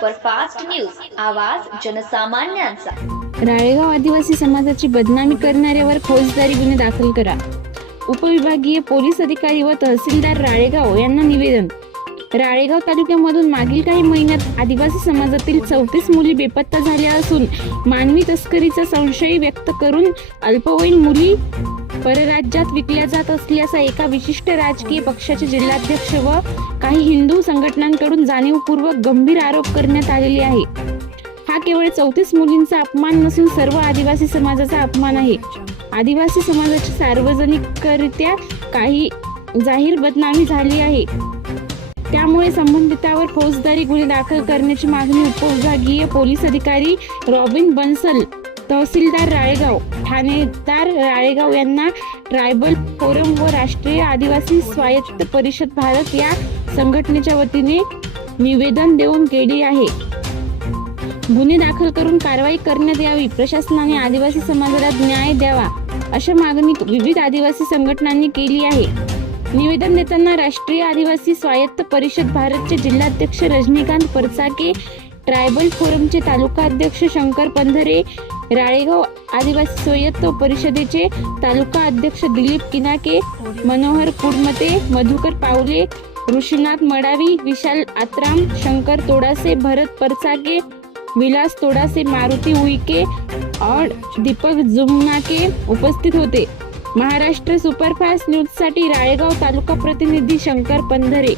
Superfast news, आवाज जनसामान्यांचा। राळेगाव आदिवासी समाजाची बदनामी करणाऱ्यावर फौजदारी गुन्हे दाखल करा। उपविभागीय पोलीस अधिकारी व तहसीलदार राळेगाव यांना निवेदन। राळेगाव तालुक्यामधून मागील काही महिन्यात आदिवासी समाजातील 34 मुली बेपत्ता झाल्या असून मानवी तस्करीचा संशय व्यक्त करून अल्पवयीन मुली परराज्यात विकल्या जात असल्याचा एका विशिष्ट राजकीय पक्षाचे जिल्हाध्यक्ष व काही हिंदू संघटनांकडून जाणीवपूर्वक गंभीर आरोप करण्यात आलेले आहे। हा केवळ 34 मुलींचा अपमान नसून सर्व आदिवासी समाजाचा अपमान आहे। आदिवासी समाजाची सार्वजनिकरित्या काही जाहीर बदनामी झाली आहे, त्यामुळे संबंधितांवर फौजदारी गुन्हे दाखल करण्याची मागणी उपविभागीय पोलीस अधिकारी रॉबिन बन्सल, तहसीलदार राळेगाव, ठाणेदार राळेगाव यांना ट्रायबल फोरम व राष्ट्रीय आदिवासी स्वायत्त परिषद भारत या संघटनेच्या वतीने निवेदन देऊन केली आहे। गुन्हे दाखल करून कारवाई करण्यात यावी, प्रशासनाने आदिवासी समाजाला न्याय द्यावा अशी मागणी विविध आदिवासी संघटनांनी केली आहे। निवेदन देताना राष्ट्रीय आदिवासी स्वायत्त परिषद भारतचे जिल्हाध्यक्ष रजनीकांत परचाके, ट्रायबल फोरमचे तालुका अध्यक्ष शंकर पंधरे, राळेगाव आदिवासी स्वायत्त परिषदेचे तालुका अध्यक्ष दिलीप किनाके, मनोहर कुडमते, मधुकर पावले, ऋषीनाथ मडावी, विशाल आत्राम, शंकर तोडासे, भरत परचाके, विलास तोडासे, मारुती उईके और दीपक जुमनाके उपस्थित होते। महाराष्ट्र सुपरफास्ट न्यूज साठी राळेगाव तालुका प्रतिनिधी शंकर पंधरे।